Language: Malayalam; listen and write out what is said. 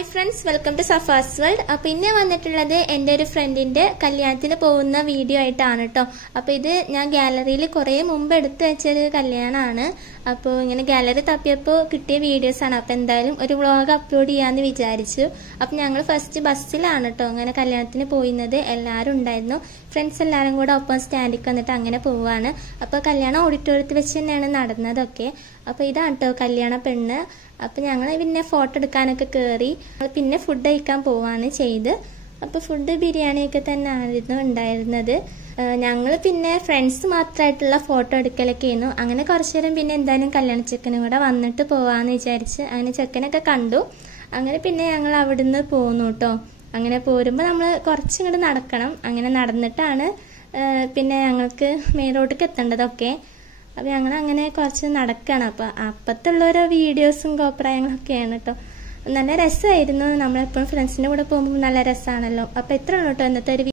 Hi friends, welcome to Safas world. അപ്പൊ ഇന്നെ വന്നിട്ടുള്ളത് എൻ്റെ ഒരു ഫ്രണ്ടിന്റെ കല്യാണത്തിന് പോകുന്ന വീഡിയോ ആയിട്ടാണ് കേട്ടോ. അപ്പൊ ഇത് ഞാൻ ഗാലറിയിൽ കുറെ മുമ്പ് എടുത്തു വെച്ചൊരു കല്യാണമാണ്. അപ്പോൾ ഇങ്ങനെ ഗാലറി തപ്പിയപ്പോൾ കിട്ടിയ വീഡിയോസ് ആണ്. അപ്പൊ എന്തായാലും ഒരു വ്ളോഗ് അപ്ലോഡ് ചെയ്യാന്ന് വിചാരിച്ചു. അപ്പൊ ഞങ്ങൾ ഫസ്റ്റ് ബസ്സിലാണ് കേട്ടോ അങ്ങനെ കല്യാണത്തിന് പോയിരുന്നത്. എല്ലാവരും ഉണ്ടായിരുന്നു, ഫ്രണ്ട്സ് എല്ലാവരും കൂടെ ഒപ്പം സ്റ്റാൻഡിൽ വന്നിട്ട് അങ്ങനെ പോവാണ്. അപ്പൊ കല്യാണം ഓഡിറ്റോറിയത്തിൽ വെച്ച് തന്നെയാണ് നടന്നതൊക്കെ. അപ്പൊ ഇതാണ് കേട്ടോ കല്യാണ പെണ്ണ്. അപ്പൊ ഞങ്ങൾ പിന്നെ ഫോട്ടോ എടുക്കാനൊക്കെ കയറി പിന്നെ ഫുഡ് കഴിക്കാൻ പോവാണ് ചെയ്ത്. അപ്പൊ ഫുഡ് ബിരിയാണിയൊക്കെ തന്നെ ആയിരുന്നു ഉണ്ടായിരുന്നത്. ഞങ്ങൾ പിന്നെ ഫ്രണ്ട്സ് മാത്രമായിട്ടുള്ള ഫോട്ടോ എടുക്കലൊക്കെ ആയിരുന്നു. അങ്ങനെ കുറച്ചു നേരം പിന്നെ എന്തായാലും കല്യാണ ചെക്കനും കൂടെ വന്നിട്ട് പോവാന്ന് വിചാരിച്ച് അങ്ങനെ ചെക്കനൊക്കെ കണ്ടു. അങ്ങനെ പിന്നെ ഞങ്ങൾ അവിടുന്ന് പോന്നു കേട്ടോ. അങ്ങനെ പോരുമ്പോൾ നമ്മൾ കുറച്ചിങ്ങോട്ട് നടക്കണം. അങ്ങനെ നടന്നിട്ടാണ് പിന്നെ ഞങ്ങൾക്ക് മെയിൻ റോഡിലേക്ക് എത്തേണ്ടതൊക്കെ. അപ്പൊ ഞങ്ങൾ അങ്ങനെ കുറച്ച് നടക്കണം. അപ്പത്തുള്ളോരോ വീഡിയോസും അഭിപ്രായങ്ങളൊക്കെയാണ് കേട്ടോ. നല്ല രസമായിരുന്നു. നമ്മളെപ്പോഴും ഫ്രണ്ട്സിന്റെ കൂടെ പോകുമ്പോൾ നല്ല രസമാണല്ലോ. അപ്പൊ എത്ര കേട്ടോ ഇന്നത്തെ ഒരു